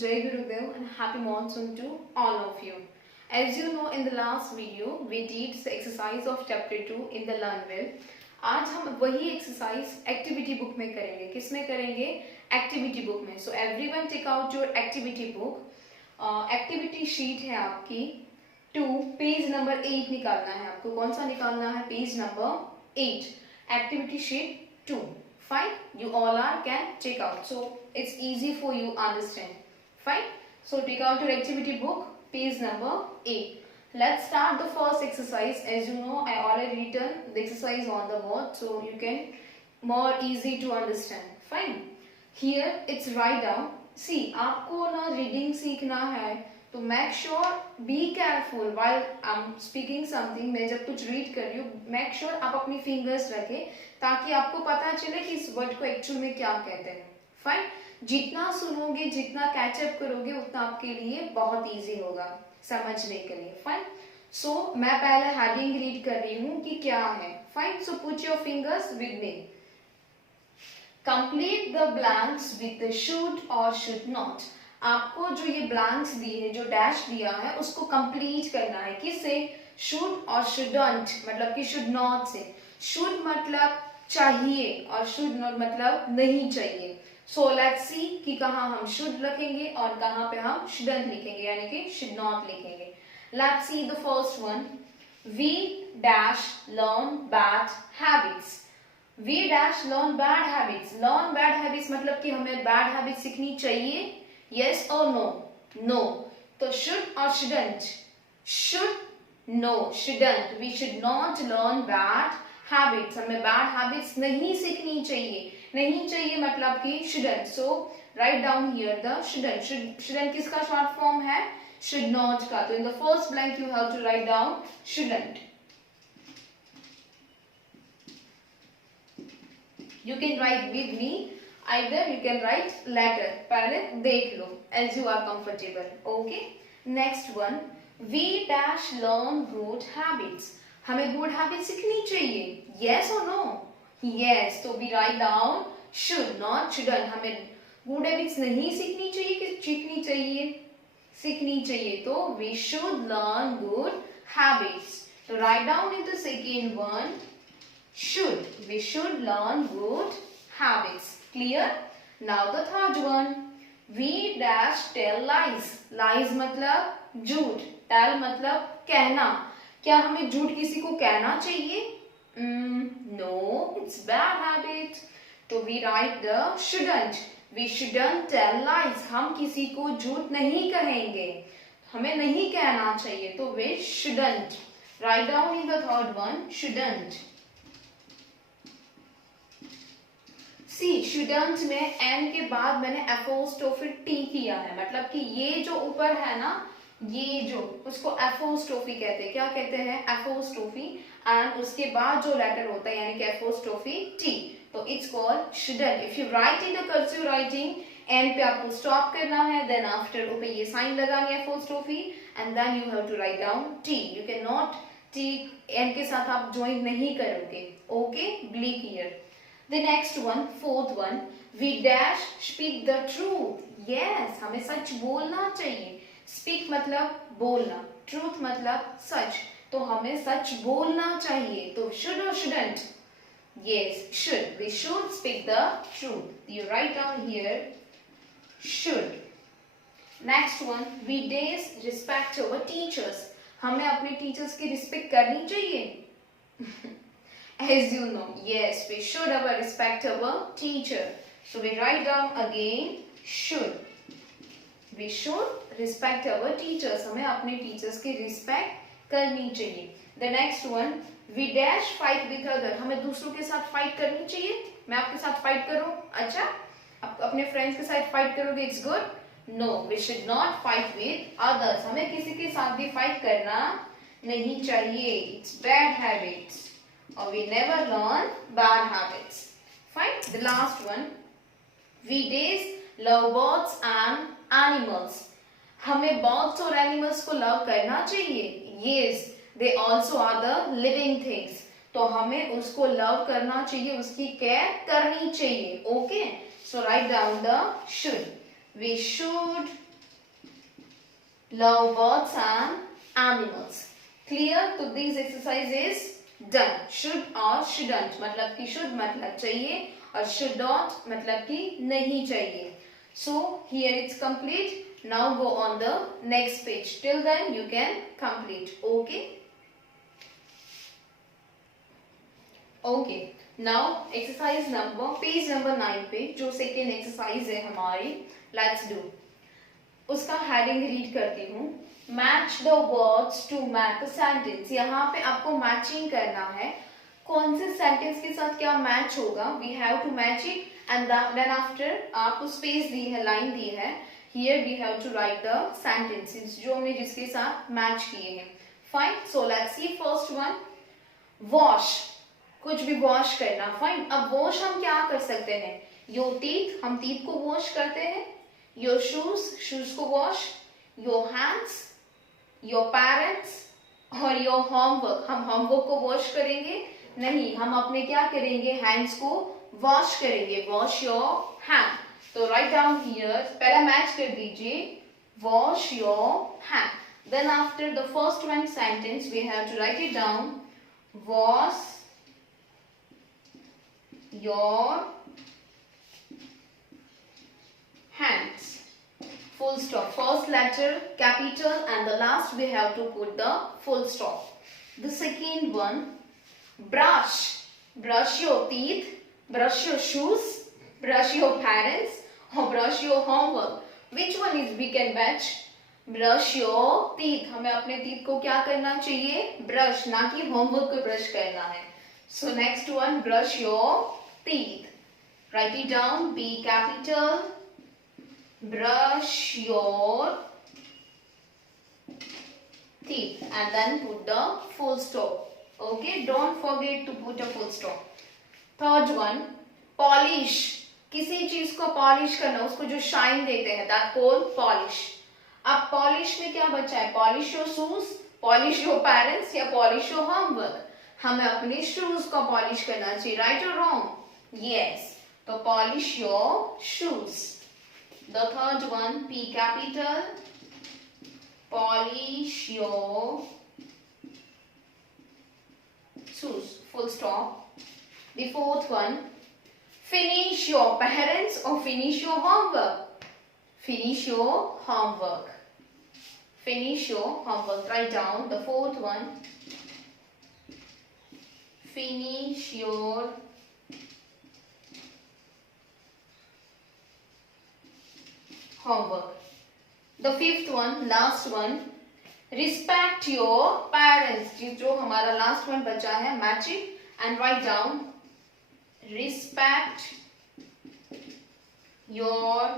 Jai Gurudev and happy monsoon to all of you. As you know, in the last video, we did the exercise of chapter 2 in the Learn Well. आज हम वही exercise activity book में करेंगे. किस में करेंगे? Activity book में. So everyone take out your activity book. Activity sheet है आपकी 2, पेज नंबर 8 निकालना है आपको. कौन सा निकालना है? Page number 8. Activity sheet 2. Fine, you all are can check out. So it's easy for you understand. Fine. So take out your activity book, page number 8. Let's start the first exercise. As you know, I already written the exercise on the board, so you can more easy to understand. Fine. Here it's write down. See, आपको ना reading सीखना है, तो make sure be careful while I'm speaking something. मैं जब कुछ read कर रही हूँ, make sure आप अपनी fingers रखें ताकि आपको पता चले कि इस वर्ड को एक्चुअल में क्या कहते हैं. फाइन. जितना सुनोगे, जितना कैचअप करोगे, उतना आपके लिए बहुत इजी होगा समझने के लिए. फाइन. सो मैं पहले हेडिंग रीड कर रही हूँ कि क्या है. Fine. So put your fingers with me. Complete the blanks with the should और शुड नॉट. आपको जो ये ब्लैंक्स दिए हैं, जो डैश दिया है, उसको कंप्लीट करना है. किससे? शुड और शुडंट मतलब कि शुड नॉट से. शुड मतलब चाहिए और शुड नॉट मतलब नहीं चाहिए. सो लेट्स सी कि कहाँ हम शुड लिखेंगे और कहाँ पे हम शुडंट लिखेंगे, यानी कि शुड नॉट लिखेंगे. Let's see the first one. We dash learn bad habits. We dash learn bad habits. Learn bad habits मतलब कि हमें बैड हैबिट सीखनी चाहिए. यस और नो? नो. तो शुड और shouldn't. Should, no. Shouldn't. We should not learn bad habits. हमें bad habits नहीं सीखनी चाहिए. नहीं चाहिए मतलब कि shouldn't. So write down here the shouldn't. Shouldn't किसका शॉर्ट फॉर्म है? शुड नॉट का. तो in the first blank you have to write down shouldn't. You can write with me, either you can write letter. पहले देख लो as you are comfortable. Okay. Next one. We dash learn good habits. हमें good habit सीखनी चाहिए. Yes और no? Yes. तो we write down should not shouldn't. हमें good habits नहीं सीखनी चाहिए कि सीखनी चाहिए? सीखनी चाहिए. तो we should learn good habits. तो write down in the second one should. We should learn good habits. Clear? Now the third one. We dash tell lies. Lies मतलब झूठ. Tell मतलब कहना. क्या हमें झूठ किसी को कहना चाहिए? No, it's bad habit. तो we write the shouldn't. We shouldn't tell lies. हम किसी को झूठ नहीं कहेंगे. हमें नहीं कहना चाहिए. तो we shouldn't. Write down in the third one shouldn't. See shouldn't में एन के बाद मैंने एपोस्ट्रोफी टी किया है. मतलब कि ये जो ऊपर है ना, ये जो, उसको एपोस्ट्रोफी कहते हैं. क्या कहते हैं? एपोस्ट्रोफी. एंड उसके बाद जो लेटर होता है यानी कि एपोस्ट्रोफी टी, तो it's called shouldn't. If you write in the cursive writing, N पे आपको स्टॉप करना है, देन आफ्टर ऊपर ये साइन लगानी है apostrophe, and then you have to write down T. You can not T N के साथ आप ज्वाइन नहीं करोगे. Okay. Be clear. The next one, fourth one, we dash speak the truth. Yes, हमें सच बोलना चाहिए. Speak मतलब बोलना, truth मतलब सच. तो हमें सच बोलना चाहिए. तो should or shouldn't? Yes, should. We should speak the truth. You write down here should. Next one, we dash respect our teachers. हमें अपने टीचर्स की रिस्पेक्ट करनी चाहिए. As you know, yes, we should ever respect our teacher. So we write down again should. We should respect our teachers. हमें अपने teachers की respect करनी चाहिए. The next one, we dash fight with others. हमें दूसरों के साथ fight करनी चाहिए. मैं आपके साथ fight करूँ? अच्छा, आप अपने friends के साथ fight करोगे? It's good. No, we should not fight with others. हमें किसी के साथ भी fight करना नहीं चाहिए. It's bad habits. Or we never learn bad habits. Fine. The last one. We days love birds and animals. हमें birds और animals को love करना चाहिए. Yes, they also are the living things. तो हमें उसको love करना चाहिए, उसकी care करनी चाहिए. Okay. So write down the should. We should love birds and animals. Clear? तो this exercise is done. Should or shouldn't मतलब कि should मतलब चाहिए और should not मतलब कि नहीं चाहिए. So here it's complete. Now go on the next page. Till then you can complete. Okay. Okay. Now exercise number page number 9 पे जो second exercise है हमारी, let's do. उसका हेडिंग रीड करती हूँ. Match the words to match the sentence. यहाँ पे आपको मैचिंग करना है. कौन से सेंटेंस के साथ क्या मैच होगा, we have to match it and then after आपको स्पेस दी है, लाइन दी है. Here we have to write the sentences जो हमने जिसके साथ मैच किए हैं. Fine. So let's see first one. Wash, कुछ भी वॉश करना. फाइन. अब वॉश हम क्या कर सकते हैं. योर टीथ, हम टीथ को वॉश करते हैं. Your shoes, shoes को wash. Your hands, your parents और your homework. हम homework को wash करेंगे नहीं, हम अपने क्या करेंगे, hands को wash करेंगे. Wash your hand. तो write down here. पहला match कर दीजिए. Wash your hand. Then after the first one sentence we have to write it down. Wash your hands. Full stop. First letter capital and the last we have to put the full stop. The second one, brush. Brush your teeth, brush your shoes, brush your parents or brush your homework. Which one is we can match? Brush your teeth. हमें अपने teeth को क्या करना चाहिए, brush, ना कि homework को brush करना है. So next one, brush your teeth. Write it down. B capital. Brush your teeth and then put the full stop. Okay, don't forget to put a full stop. Third one, polish. किसी चीज को polish करना, उसको जो shine देते हैं, that called polish. अब polish में क्या बचा है, polish your shoes, polish your parents या पॉलिश योर होमवर्क. हमें अपने शूज को पॉलिश करना चाहिए. राइट और रॉन्ग? यस. तो polish your shoes. The third one, P capital. Polish your shoes. Full stop. The fourth one, finish your parents or finish your homework. Finish your homework. Finish your homework. Write down the fourth one. Finish your homework. The fifth one, last one, respect your parents. जो हमारा last one बचा है, match it and write down. Respect your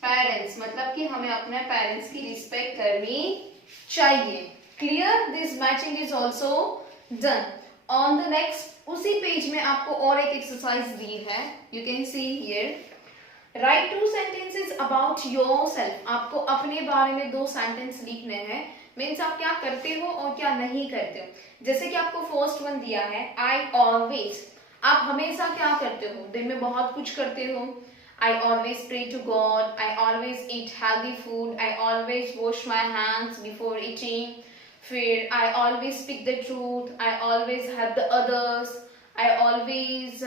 parents. मतलब कि हमें अपने parents की respect करनी चाहिए. Clear? This matching is also done. On the next, उसी पेज में आपको और एक exercise दी है. You can see here. Right two sentences about yourself. आपको अपने बारे में 2 सेंटेंस लिखने हैं. मीन्स आप क्या करते हो और क्या नहीं करते हो. जैसे कि आपको फर्स्ट वन दिया है, आई ऑलवेज. आप हमेशा क्या करते हो, दिन में बहुत कुछ करते हो. I always pray to God, I always eat healthy food, I always wash my hands before eating. फिर I always speak the truth, I always help the others, I always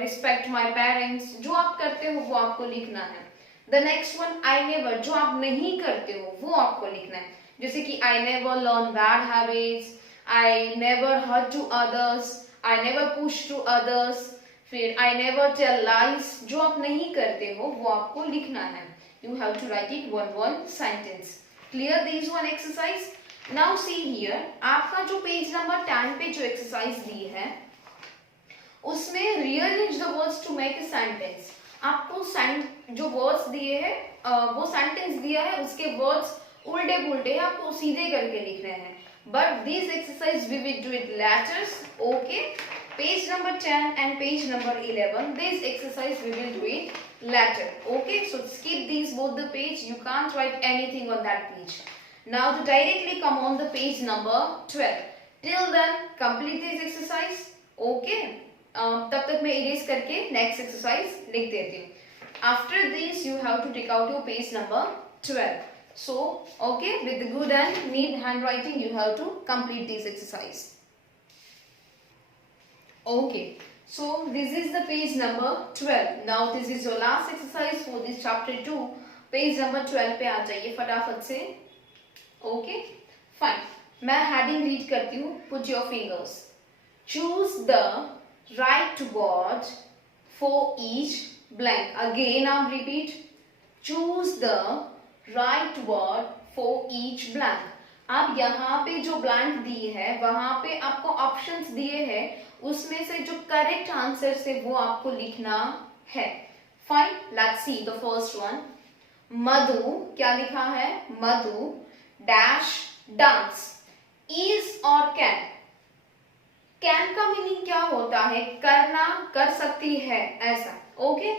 respect my parents. जो आप करते हो वो आपको लिखना है. The next one, I never. जो आप नहीं करते हो वो आपको लिखना है. जैसे कि I never learn bad habits, I never hurt to others, I never push to others. फिर I never tell lies. जो आप नहीं करते हो वो आपको लिखना है. You have to write it one sentence. Clear this one exercise? Now see here. आपका जो पेज नंबर 10 पे जो एक्सरसाइज दी है उसमें rearrange the words to make a sentence. आपको जो वर्ड्स दिए हैं वो सेंटेंस दिया है, उसके वर्ड्स उल्टे पुल्टे आपको सीधे करके लिखने हैं. But this exercise we will do it letters. Okay, page number 10 and page number 11, this exercise we will do it later. Okay, so skip these both the page. You can't write anything on that page. Now to directly come on the page number 12. Till then complete this exercise. Okay. तब तक मैं erase करके next exercise लिख देती हूँ. After this you have to take out your page number 12. So okay, with the good and neat handwriting you have to complete this exercise. Okay, so this is the page number 12. Now this is your last exercise for this chapter 2. Page number 12 पे आ जाइए फटाफट से. Okay fine, मैं heading read करती हूँ. Put your fingers. Choose the right word for each blank. Again I repeat, choose the right word for each blank. अब यहाँ पे जो ब्लैंक दिए है वहां पे आपको ऑप्शंस दिए हैं, उसमें से जो करेक्ट आंसर है वो आपको लिखना है. Fine, let's see the first one. Madhu, क्या लिखा है? Madhu dash dance. इज और कैन. कैन का मीनिंग क्या होता है? करना, कर सकती है, ऐसा. Okay,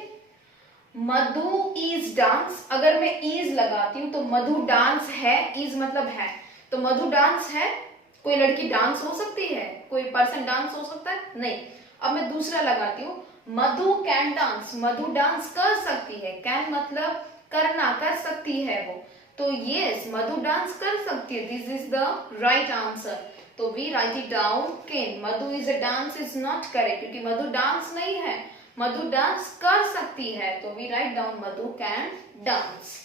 Madhu is dance. अगर मैं इज लगाती हूं तो मधु डांस है, इज मतलब है, तो मधु डांस है. कोई लड़की डांस हो सकती है? कोई पर्सन डांस हो सकता है? नहीं. अब मैं दूसरा लगाती हूँ, मधु कैन डांस. मधु डांस कर सकती है. कैन मतलब करना, कर सकती है वो. तो यस, मधु डांस कर सकती है. This is the right answer. तो we write it down. Can. Madhu is a dance is not correct, क्योंकि मधु डांस नहीं है. मधु डांस कर सकती है, तो we write down Madhu can dance.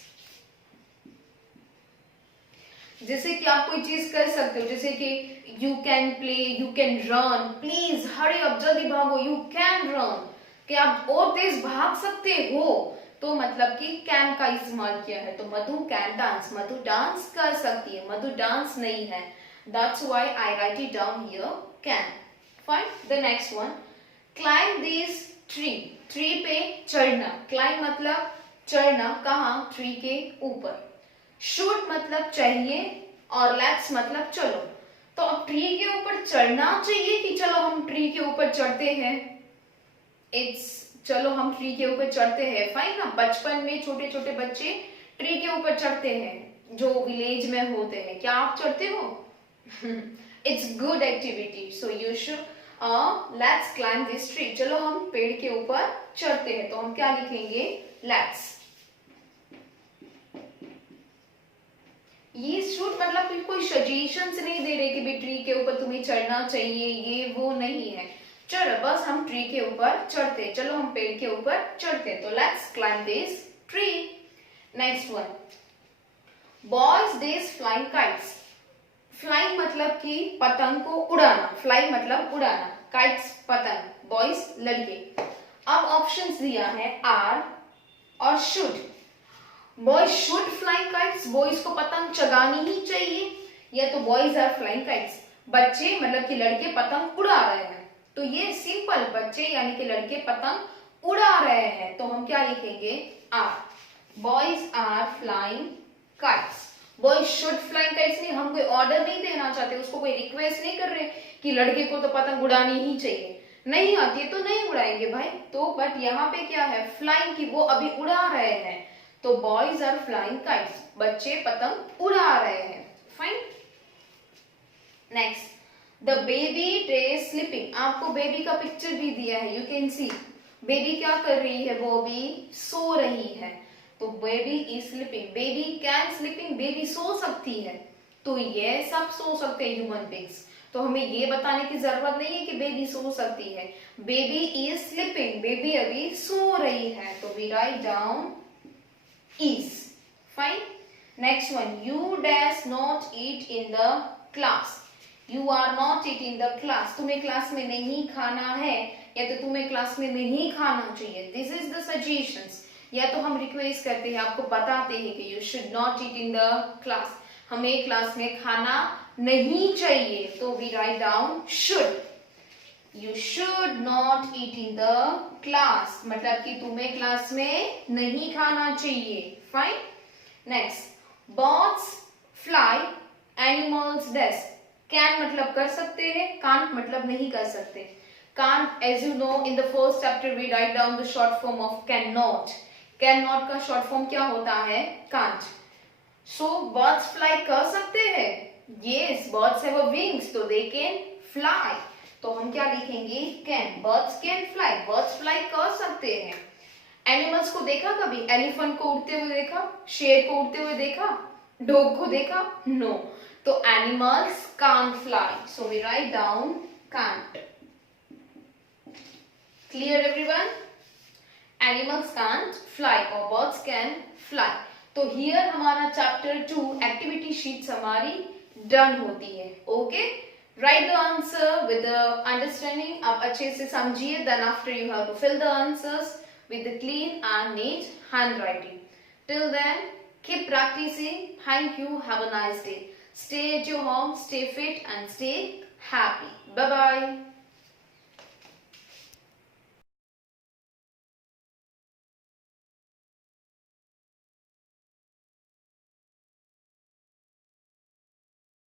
जैसे कि आप कोई चीज कर सकते हो, जैसे कि you can play, you can run. Please hurry up, जल्दी भागो. यू कैन रन, कि आप और तेज भाग सकते हो, तो मतलब कि कैन का इस्तेमाल किया है. तो मधु कैन डांस. मधु डांस कर सकती है, मधु डांस नहीं है. That's why I right it down here can. Fine, the next one. Climb this tree. Tree पे चढ़ना. क्लाइंब मतलब चढ़ना. कहाँ? ट्री के ऊपर. शुड मतलब चाहिए और लेट्स मतलब चलो. तो अब ट्री के ऊपर चढ़ना चाहिए कि चलो हम ट्री के ऊपर चढ़ते हैं? इट्स चलो हम ट्री के ऊपर चढ़ते हैं. फाइन ना. बचपन में छोटे छोटे बच्चे ट्री के ऊपर चढ़ते हैं जो विलेज में होते हैं. क्या आप चढ़ते हो? It's good activity. So you should let's climb this tree. चलो हम पेड़ के ऊपर चढ़ते हैं. तो हम क्या लिखेंगे? लेट्स. ये शुड मतलब कोई सजेशंस नहीं दे रहे कि भाई ट्री के ऊपर तुम्हें चढ़ना चाहिए, ये वो नहीं है. चलो बस हम ट्री के ऊपर चढ़ते. चलो हम पेड़ के ऊपर चढ़ते. तो let's climb this tree. Next one. Boys this flying kites. Flying मतलब कि पतंग को उड़ाना. फ्लाई मतलब उड़ाना, काइट्स पतंग, बॉयज लड़के. अब ऑप्शंस दिया है आर और should. Boys should fly kites, boys को पतंग चगानी ही चाहिए, या तो बॉयज आर फ्लाइंग काइट्स, बच्चे मतलब कि लड़के पतंग उड़ा रहे हैं. तो ये सिंपल, बच्चे यानी कि लड़के पतंग उड़ा रहे हैं. तो हम क्या लिखेंगे? Are. Boys are flying kites. Boys should flying kites नहीं, हम कोई ऑर्डर नहीं देना चाहते, उसको कोई रिक्वेस्ट नहीं कर रहे कि लड़के को तो पतंग उड़ानी ही चाहिए. नहीं आती है तो नहीं उड़ाएंगे भाई. तो बट यहाँ पे क्या है? फ्लाइंग की, वो अभी उड़ा रहे हैं. तो बॉयज आर फ्लाइंग काइट्स, बच्चे पतंग उड़ा रहे हैं. Fine. Next. The baby is sleeping. आपको बेबी का पिक्चर भी दिया है, यू कैन सी. बेबी क्या कर रही है? वो भी सो रही है. तो baby is sleeping. Baby can sleeping, baby सो सकती है. तो ये सब सो सकते हैं ह्यूमन बींग्स. तो हमें ये बताने की जरूरत नहीं है कि बेबी सो सकती है. बेबी इज स्लीपिंग, बेबी अभी सो रही है. तो we write down is. Fine. Next one. You dash not eat in the class. You are not eating the class. तुम्हें क्लास में नहीं खाना है, या तो तुम्हें क्लास में नहीं खाना चाहिए. This is the suggestions. या तो हम रिक्वेस्ट करते हैं, आपको बताते हैं कि you should not eat in the class. हमें क्लास में खाना नहीं चाहिए. तो we write down should. You should not eat in the class. मतलब कि तुम्हें क्लास में नहीं खाना चाहिए. Fine. Next. Birds fly, animals dash. Can मतलब कर सकते हैं, can't मतलब नहीं कर सकते. Can't, as you know, in the first chapter we write down the short form of cannot. Cannot का short form क्या होता है? Can't. So birds fly कर सकते हैं. Yes, birds have a wings, so they can fly. तो हम क्या लिखेंगे? Can. Birds can fly, birds fly कर सकते हैं. एनिमल्स को देखा कभी? एलिफेंट को उड़ते हुए देखा? शेर को उड़ते हुए देखा? डॉग को देखा? नो. तो animals can't fly, so we write down can't. Clear everyone? Animals can't fly और बर्ड्स कैन फ्लाई. तो हियर हमारा चैप्टर 2 एक्टिविटी शीट्स हमारी डन होती है. Okay, write the answer with the understanding. आप अच्छे से समझिए. Then after you have to fill the answers with the clean and neat handwriting. Till then, keep practicing. Thank you. Have a nice day. Stay at your home, stay fit and stay happy. Bye bye.